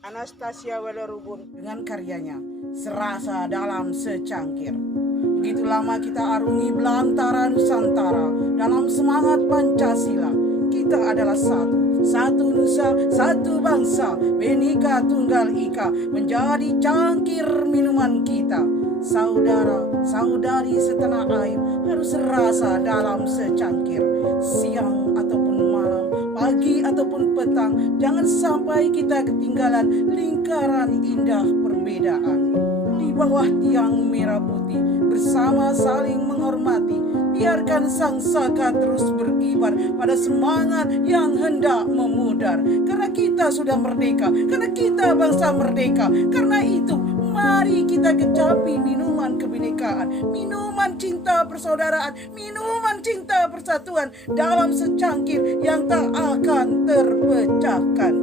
Anastasia Welerubun dengan karyanya Serasa dalam Secangkir. Begitu lama kita arungi belantara Nusantara dalam semangat Pancasila. Kita adalah satu nusa, satu bangsa, Bhinneka Tunggal Ika menjadi cangkir minuman kita. Saudara, saudari setanah air harus serasa dalam secangkir. Siang ataupun malam, pagi ataupun petang, jangan sampai kita ketinggalan lingkaran indah perbedaan. Di bawah tiang merah putih, bersama saling menghormati, biarkan sang saka terus berkibar pada semangat yang hendak memudar. Karena kita sudah merdeka, karena kita bangsa merdeka. Karena itu, mari kita kecapi minuman kebinekaan, minuman cinta persaudaraan, minuman cinta persatuan dalam secangkir yang tak akan terpecahkan.